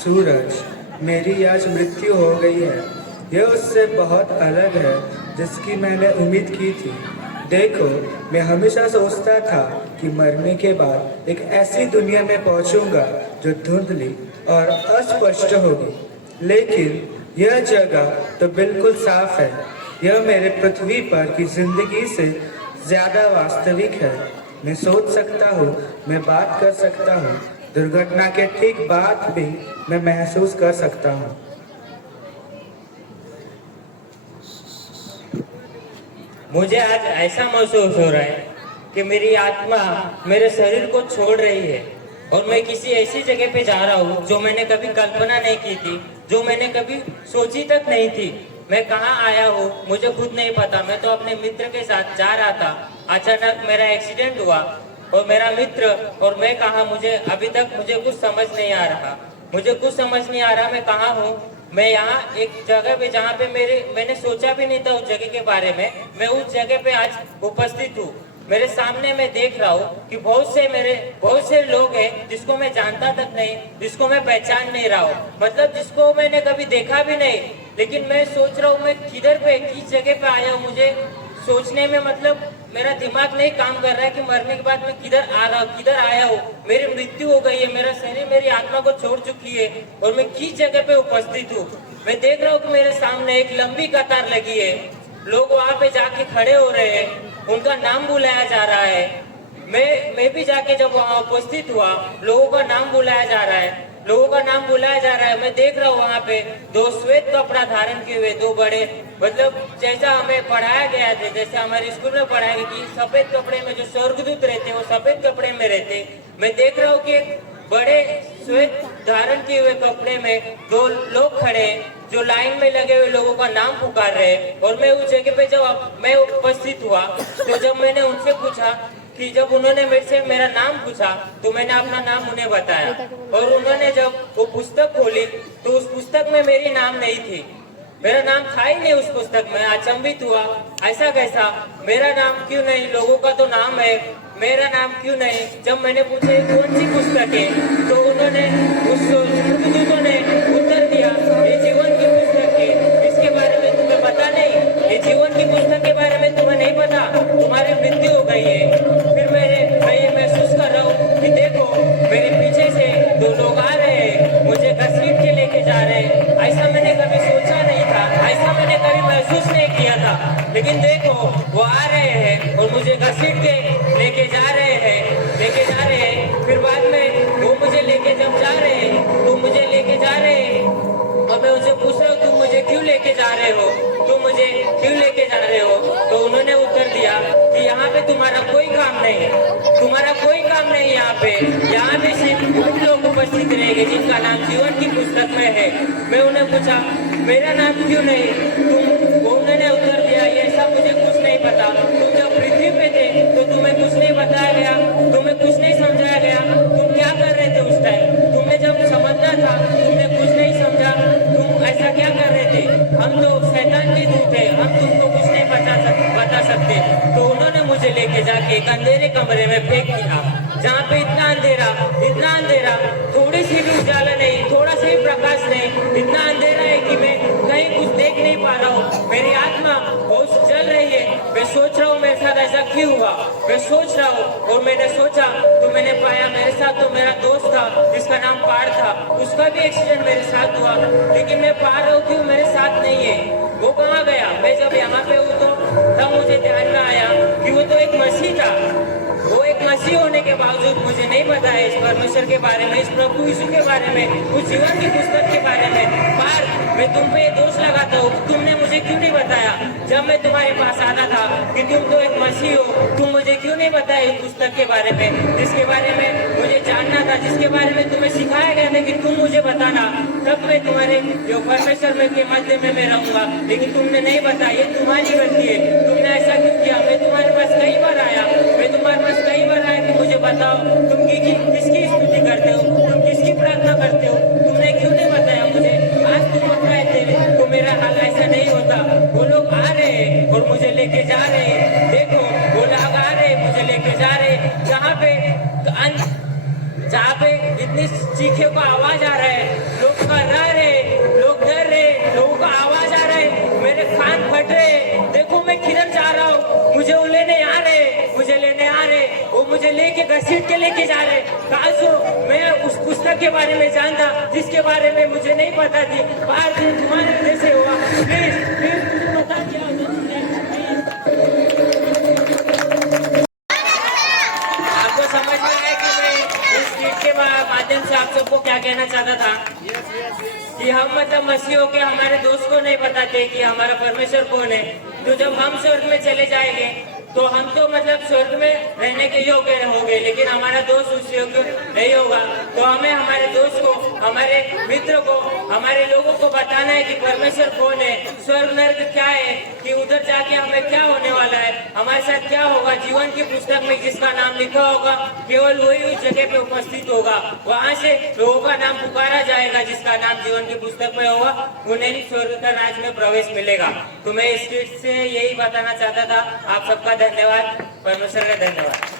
सूरज, मेरी आज मृत्यु हो गई है। यह उससे बहुत अलग है जिसकी मैंने उम्मीद की थी। देखो, मैं हमेशा सोचता था कि मरने के बाद एक ऐसी दुनिया में पहुंचूंगा जो धुंधली और अस्पष्ट होगी, लेकिन यह जगह तो बिल्कुल साफ है। यह मेरे पृथ्वी पर की जिंदगी से ज्यादा वास्तविक है। मैं सोच सकता हूँ, मैं बात कर सकता हूँ, दुर्घटना के ठीक बाद भी मैं महसूस कर सकता हूँ। मुझे आज ऐसा महसूस हो रहा है कि मेरी आत्मा मेरे शरीर को छोड़ रही है और मैं किसी ऐसी जगह पे जा रहा हूँ जो मैंने कभी कल्पना नहीं की थी, जो मैंने कभी सोची तक नहीं थी। मैं कहाँ आया हूँ मुझे खुद नहीं पता। मैं तो अपने मित्र के साथ जा रहा था, अचानक मेरा एक्सीडेंट हुआ और मेरा मित्र और मैं कहा, मुझे अभी तक कुछ समझ नहीं आ रहा। मुझे कुछ समझ नहीं आ रहा मैं कहाँ हूँ। मैं यहाँ एक जगह पे जहाँ पे मैंने सोचा भी नहीं था उस जगह के बारे में, मैं उस जगह पे आज उपस्थित हूँ। मेरे सामने मैं देख रहा हूँ कि बहुत से लोग हैं जिसको मैं जानता तक नहीं, जिसको मैं पहचान नहीं रहा हूँ, मतलब जिसको मैंने कभी देखा भी नहीं। लेकिन मैं सोच रहा हूँ मैं किस जगह पे आया हूँ। मुझे सोचने में मतलब मेरा दिमाग नहीं काम कर रहा है कि मरने के बाद मैं किधर आ रहा हूँ, किधर आया हूँ। मेरी मृत्यु हो गई है, मेरा शरीर मेरी आत्मा को छोड़ चुकी है और मैं किस जगह पे उपस्थित हूँ। मैं देख रहा हूँ कि मेरे सामने एक लंबी कतार लगी है, लोग वहाँ पे जाके खड़े हो रहे हैं, उनका नाम बुलाया जा रहा है। मैं भी जाके जब वहाँ उपस्थित हुआ, लोगों का नाम बुलाया जा रहा है, लोगों का नाम बुलाया जा रहा है। मैं देख रहा हूँ वहाँ पे दो श्वेत कपड़ा धारण किए हुए दो बड़े, मतलब जैसा हमें पढ़ाया गया था, जैसे हमारे स्कूल में पढ़ाया गया कि सफेद कपड़े में जो स्वर्गदूत रहते वो सफेद कपड़े में रहते। मैं देख रहा हूँ कि बड़े श्वेत धारण किए हुए कपड़े में दो लोग खड़े जो लाइन में लगे हुए लोगों का नाम पुकार रहे। और मैं उस जगह पे जब मैं उपस्थित हुआ तो जब मैंने उनसे पूछा कि जब उन्होंने मेरे से मेरा नाम पूछा तो मैंने अपना नाम उन्हें बताया और उन्होंने जब वो पुस्तक खोली तो उस पुस्तक में मेरी नाम नहीं थी, मेरा नाम था ही नहीं उस पुस्तक में। अचंभित हुआ, ऐसा कैसा, मेरा नाम क्यों नहीं, लोगों का तो नाम है, मेरा नाम क्यों नहीं। जब मैंने पूछे कौन सी पुस्तक है तो उन्होंने उस स्वर्गदूतों ने उत्तर दिया, ये जीवन की पुस्तक है, इसके बारे में तुम्हें पता नहीं, ये जीवन की पुस्तक के बारे में तुम्हें नहीं पता, तुम्हारी मृत्यु हो गई है। फिर मैं ये महसूस कर रहा हूँ कि देखो मेरे पीछे से दो लोग आ रहे हैं, मुझे घसीट के लेके जा रहे हैं। ऐसा मैंने कभी सोचा नहीं था, ऐसा मैंने कभी महसूस नहीं किया था, लेकिन देखो वो आ रहे हैं और मुझे घसीट के लेके जा रहे हैं। फिर बाद में वो मुझे लेके जब जा रहे हैं तो मुझे लेके जा रहे हैं और मैं उनसे पूछ रहा हूँ तुम मुझे क्यों लेके जा रहे हो, तुम मुझे क्यों लेके जा रहे हो। तो उन्होंने उत्तर दिया कि यहाँ पे तुम्हारा कोई काम नहीं, तुम्हारा कोई काम नहीं, यहाँ पे सिर्फ उन लोग उपस्थित रहेंगे जिनका नाम जीवन की पुस्तक में है। मैं उन्हें पूछा मेरा नाम क्यों नहीं, उन्होंने उत्तर दिया ये ऐसा मुझे कुछ नहीं पता, तुम जब पृथ्वी पे थे तो तुम्हें कुछ नहीं बताया गया, तुम्हें कुछ नहीं समझाया गया, तुम क्या कर रहे थे उस टाइम, तुम्हें जब समझना था तुमने कुछ नहीं समझा, तुम ऐसा क्या कर रहे थे, हम तो शैतान के दूत थे, हम तुमको कुछ नहीं बता सकते। तो उन्होंने मुझे लेके जाके एक अंधेरे कमरे में फेंक दिया जहाँ पे इतना अंधेरा, थोड़ी सी भी उजाला नहीं, थोड़ा सा ही प्रकाश नहीं, इतना अंधेरा है कि मैं कहीं कुछ देख नहीं पा रहा हूँ। मेरी आत्मा बहुत जल रही है। मैं सोच रहा हूँ मेरे साथ ऐसा क्यों हुआ, मैं सोच रहा हूँ और मैंने सोचा तो मैंने पाया मेरे साथ तो मेरा दोस्त था जिसका नाम पार था, उसका भी एक्सीडेंट मेरे साथ हुआ, लेकिन मैं पा रहा हूँ कि मेरे साथ नहीं है। वो कहाँ गया। मैं जब यहाँ पे हूँ तो तब मुझे ध्यान में आया कि वो तो एक मसीह था। वो एक मसीह होने के बावजूद मुझे नहीं पता है इस परमेश्वर के बारे में, इस प्रभु यीशु के बारे में, उस जीवन की पुस्तक के बारे में। पार, मैं तुम पे दोष लगाता हूँ, तुमने मुझे क्यों नहीं बताया जब मैं तुम्हारे पास आना था कि तुम तो एक मसीह हो, तुम मुझे क्यों नहीं बताया इस पुस्तक के बारे में, जिसके बारे में मुझे जानना था, जिसके बारे में तुम्हें सिखाया गया था कि तुम मुझे बताना, तब मैं तुम्हारे जो परमेश्वर में के मध्य में मैं रहूंगा। लेकिन तुमने नहीं बताया, ये तुम्हारी गलती है, तुमने ऐसा क्यों किया। मैं तुम्हारे पास कई बार आया, मैं तुम्हारे पास कई बार आया कि मुझे बताओ तुम किसकी स्तुति करते हो, तुम किसकी प्रार्थना करते हो, तुमने क्यों नहीं बताया मुझे। आज तुम बताए थे तो मेरा हाल ऐसा नहीं होता। वो लोग आ रहे हैं और मुझे लेके जा रहे हैं, देखो वो लोग आ रहे हैं मुझे लेके जा रहे हैं जहाँ पे इतनी चीखे का आवाज आ रहा है, लोग लेके घसीट के लेके जा रहे। काश मैं उस पुस्तक के बारे में जानता जिसके बारे में मुझे नहीं पता थी। 5 दिन तुम्हारे वजह से हुआ। प्लीज मुझे बता क्या आपको समझ में आया कि मैं इस गीत के माध्यम से आप सबको क्या कहना चाहता था कि हम मतलब मसीह होके हमारे दोस्त को नहीं बताते कि हमारा परमेश्वर कौन है। तो जब हम स्वर्ग में चले जाएंगे तो हम तो मतलब स्वर्ग में रहने के योग्य होंगे, लेकिन हमारा दोस्त उस योग्य नहीं होगा। तो हमें हमारे दोस्त को, हमारे मित्र को, हमारे लोगों को बताना है कि परमेश्वर कौन है, स्वर्ग नर्क क्या है, कि उधर जाके हमें क्या होने वाला है, हमारे साथ क्या होगा। जीवन की पुस्तक में जिसका नाम लिखा होगा केवल वही उस जगह पे उपस्थित होगा। वहाँ से लोगों का नाम पुकारा जाएगा जिसका नाम जीवन की पुस्तक में होगा, उन्हें ही स्वर्ग का राज में प्रवेश मिलेगा। तो मैं इस गीत से यही बताना चाहता था। आप सबका धन्यवाद, परमेश्वर का धन्यवाद।